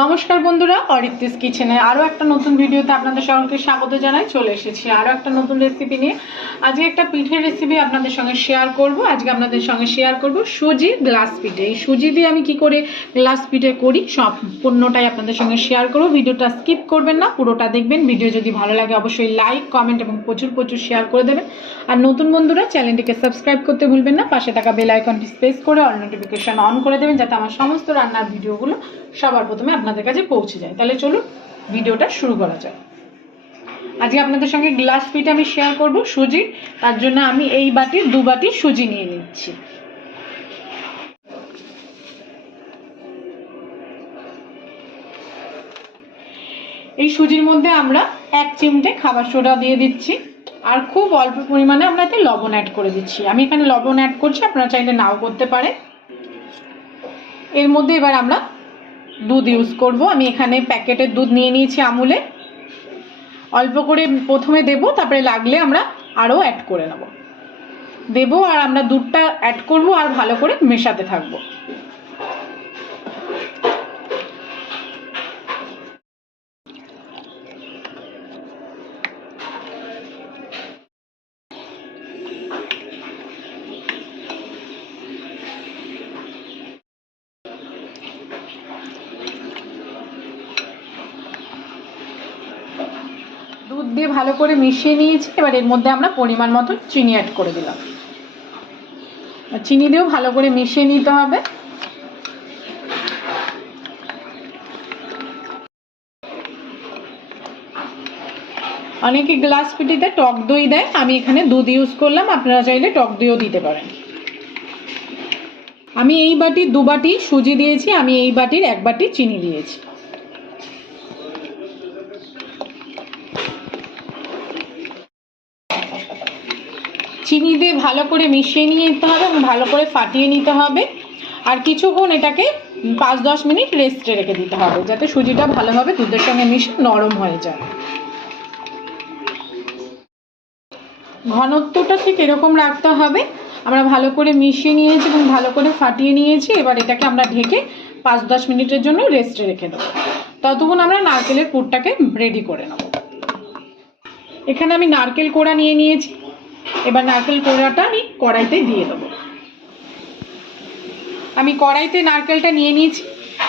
নমস্কার বন্ধুরা, অরিত্রিস কিচেনে আরও একটা নতুন ভিডিওতে আপনাদের সকলকে স্বাগত জানাই। চলে এসেছি আরও একটা নতুন রেসিপি নিয়ে। আজকে একটা পিঠের রেসিপি আপনাদের সঙ্গে শেয়ার করব। আজকে আপনাদের সঙ্গে শেয়ার করব সুজি গ্লাস পিঠে। এই সুজি দিয়ে আমি কি করে গ্লাস পিঠে করি সম্পূর্ণটাই আপনাদের সঙ্গে শেয়ার করব। ভিডিওটা স্কিপ করবেন না, পুরোটা দেখবেন। ভিডিও যদি ভালো লাগে অবশ্যই লাইক কমেন্ট এবং প্রচুর প্রচুর শেয়ার করে দেবেন। আর নতুন বন্ধুরা, চ্যানেলটিকে সাবস্ক্রাইব করতে ভুলবেন না। পাশে থাকা বেল আইকনটি স্পেস করে অল নোটিফিকেশন অন করে দেবেন, যাতে আমার সমস্ত রান্নার ভিডিওগুলো সবার প্রথমে আপনাদের কাছে পৌঁছে যায়। তাহলে চলুন ভিডিওটা শুরু করা যায় আজকে আপনাদের সঙ্গে গ্লাস পিঠ আমি শেয়ার করব সুজির তার জন্য আমি এই বাটির দু বাটি সুজি নিয়ে নিচ্ছি। এই সুজির মধ্যে আমরা এক চিমটে খাবার সোডা দিয়ে দিচ্ছি। আর খুব অল্প পরিমাণে আমরা এতে লবণ অ্যাড করে দিচ্ছি। আমি এখানে লবণ অ্যাড করছি, আপনারা চাইলে নাও করতে পারে এর মধ্যে এবার আমরা দুধ ইউজ করব। আমি এখানে প্যাকেটের দুধ নিয়ে নিয়েছি আমুলে। অল্প করে প্রথমে দেব, তারপরে লাগলে আমরা আরও অ্যাড করে নেব। দেব আর আমরা দুধটা অ্যাড করব আর ভালো করে মেশাতে থাকব। দিয়ে ভালো করে মিশিয়ে নিয়েছি, এবার এর মধ্যে আমরা পরিমাণ মতো চিনি অ্যাড করে দিলাম। চিনি দিয়েও ভালো করে মিশিয়ে নিতে হবে। অনেকে গ্লাস পিটিতে টক দই দেয়, আমি এখানে দুধ ইউজ করলাম, আপনারা চাইলে টক দইও দিতে পারেন। আমি এই বাটির দু বাটি সুজি দিয়েছি, আমি এই বাটির এক বাটি চিনি দিয়েছি। চিনি দিয়ে ভালো করে মিশিয়ে নিয়ে নিতে হবে এবং ভালো করে ফাটিয়ে নিতে হবে। আর কিছুক্ষণ এটাকে পাঁচ দশ মিনিট রেস্টে রেখে দিতে হবে, যাতে সুজিটা ভালোভাবে দুধের সঙ্গে মিশে নরম হয়ে যায়। ঘনত্বটা ঠিক এরকম রাখতে হবে। আমরা ভালো করে মিশিয়ে নিয়েছি এবং ভালো করে ফাটিয়ে নিয়েছি। এবার এটাকে আমরা ঢেকে পাঁচ দশ মিনিটের জন্য রেস্টে রেখে দেবো। ততক্ষণ আমরা নারকেলের পুরটাকে রেডি করে নেব। এখানে আমি নারকেল কোড়া নিয়ে নিয়েছি। এবার নারকেল পোড়াটা আমি কড়াইতে দিয়ে দেবো। আমি কড়াইতে নারকেলটা নিয়ে নিয়েছি।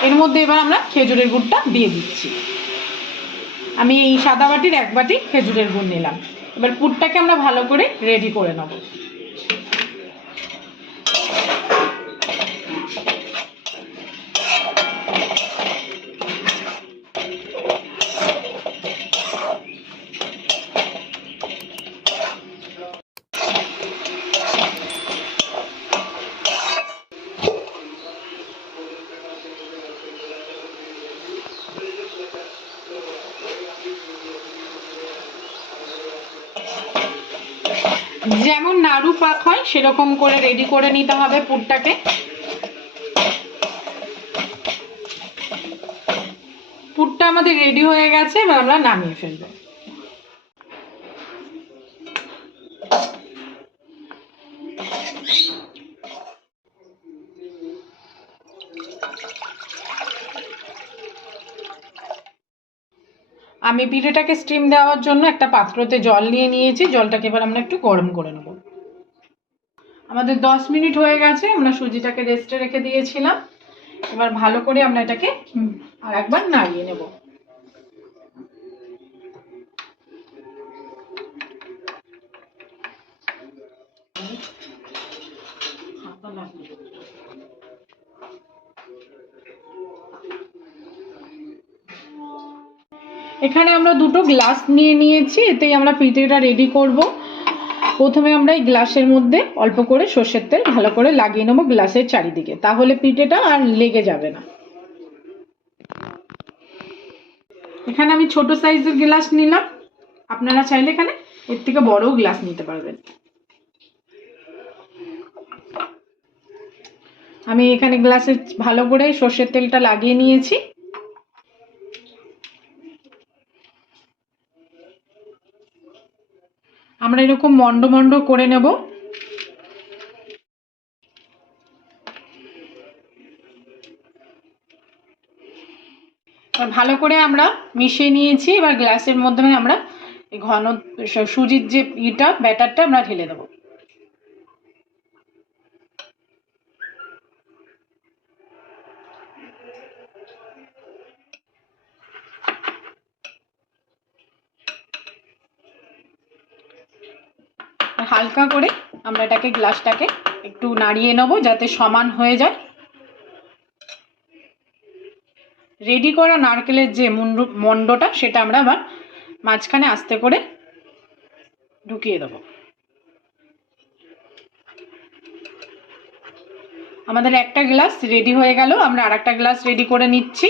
এর মধ্যে এবার আমরা খেজুরের গুড়টা দিয়ে দিচ্ছি। আমি এই সাদা বাটির এক বাটি খেজুরের গুড় নিলাম। এবার পুরটাকে আমরা ভালো করে রেডি করে নেব। যেমন নাড়ু পাক হয়, সেরকম করে রেডি করে নিতে হবে পুরটাকে। পুরটা আমাদের রেডি হয়ে গেছে, এবার আমরা নামিয়ে ফেলব। আমি পিঠেটাকে স্টিম দেওয়ার জন্য একটা পাত্রতে জল নিয়ে নিয়েছি, জলটাকে এবার আমরা একটু গরম করে নেব। আমাদের দশ মিনিট হয়ে গেছে, আমরা সুজিটাকে রেস্টে রেখে দিয়েছিলাম। এবার ভালো করে আমরা এটাকে আর একবার নাড়িয়ে নেব। এখানে আমরা দুটো গ্লাস নিয়ে নিয়েছি, এতেই আমরা পিঠেটা রেডি করব। প্রথমে আমরা এই গ্লাসের মধ্যে অল্প করে সর্ষের তেল ভালো করে লাগিয়ে নেব গ্লাসের চারিদিকে, তাহলে পিঠেটা আর লেগে যাবে না। এখানে আমি ছোট সাইজের গ্লাস নিলাম। আপনারা চাইলে এখানে এর থেকে বড়ও গ্লাস নিতে পারবেন। আমি এখানে গ্লাসে ভালো করে সর্ষের তেলটা লাগিয়ে নিয়েছি। আমরা এরকম মন্ড মন্ড করে নেব। ভালো করে আমরা মিশিয়ে নিয়েছি, এবার গ্লাসের মধ্যে আমরা ঘন সুজির যে ইটা, ব্যাটারটা আমরা ঢেলে দেবো আর হালকা করে আমরা এটাকে গ্লাসটাকে একটু নাড়িয়ে নেব যাতে সমান হয়ে যায়। রেডি করা নারকেলের যে মুন্ডু, মন্ডটা, সেটা আমরা আবার মাঝখানে আস্তে করে ঢুকিয়ে দেবো। আমাদের একটা গ্লাস রেডি হয়ে গেল, আমরা আর একটা গ্লাস রেডি করে নিচ্ছি।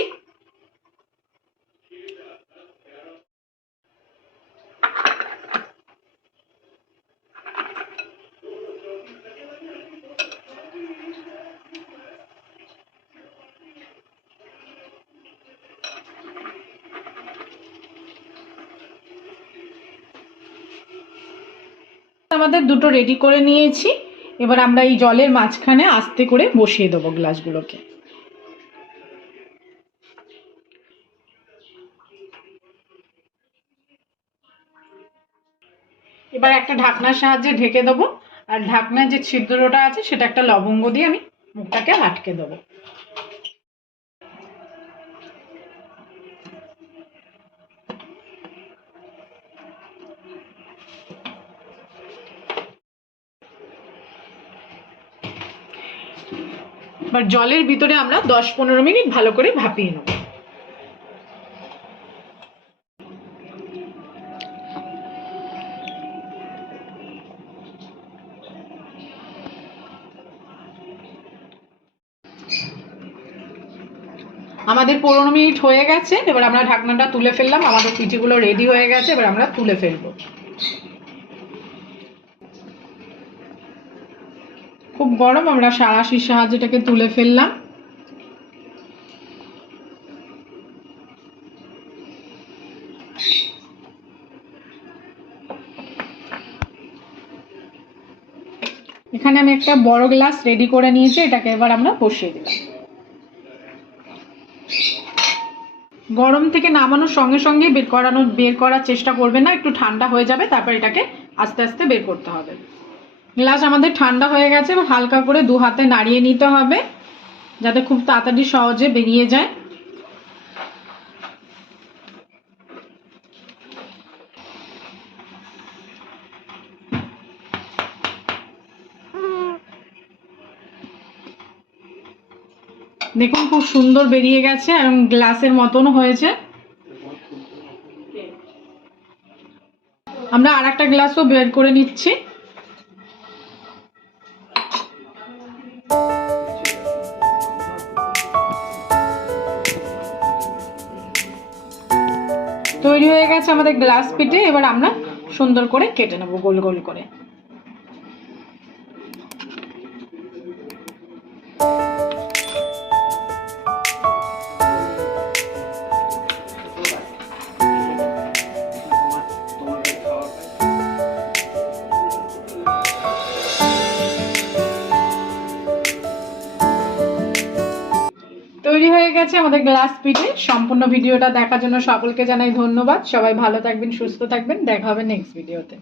আমাদের দুটো রেডি করে নিয়েছি। এবার আমরা এই জলের মাঝখানে আস্তে করে বসিয়ে দেবো গ্লাসগুলোকে। এবার একটা ঢাকনার সাহায্যে ঢেকে দেবো। আর ঢাকনার যে ছিদ্রটা আছে, সেটা একটা লবঙ্গ দিয়ে আমি মুখটাকে আটকে দেবো। এবার জলের ভিতরে আমরা দশ পনেরো মিনিট ভালো করে ভাপিয়ে নেব। আমাদের পনেরো মিনিট হয়ে গেছে, এবার আমরা ঢাকনাটা তুলে ফেললাম, আমাদের পিঠিগুলো রেডি হয়ে গেছে, এবার আমরা তুলে ফেলব খুব গরম, আমরা সারাশির সাহায্যে এটাকে তুলে ফেললাম। এখানে আমি একটা বড় গ্লাস রেডি করে নিয়েছি, এটাকে এবার আমরা বসিয়ে দিলাম। গরম থেকে নামানোর সঙ্গে সঙ্গে বের করানো, বের করার চেষ্টা করবে না, একটু ঠান্ডা হয়ে যাবে, তারপর এটাকে আস্তে আস্তে বের করতে হবে। গ্লাস আমাদের ঠান্ডা হয়ে গেছে হালকা করে দু হাতে নাড়িয়ে নিতে হবে, যাতে খুব তাড়াতাড়ি সহজে বেরিয়ে যায়। দেখুন, খুব সুন্দর বেরিয়ে গেছে এবং গ্লাসের মতনও হয়েছে। আমরা আর একটা গ্লাসও বের করে নিচ্ছি। আমাদের গ্লাস পিঠে এবার আমরা সুন্দর করে কেটে নেব গোল গোল করে। গেছে আমাদের গ্লাস পিঠে সম্পূর্ণ ভিডিওটা দেখার জন্য সকলকে জানাই ধন্যবাদ। সবাই ভালো থাকবেন, সুস্থ থাকবেন। দেখা হবে নেক্সট ভিডিওতে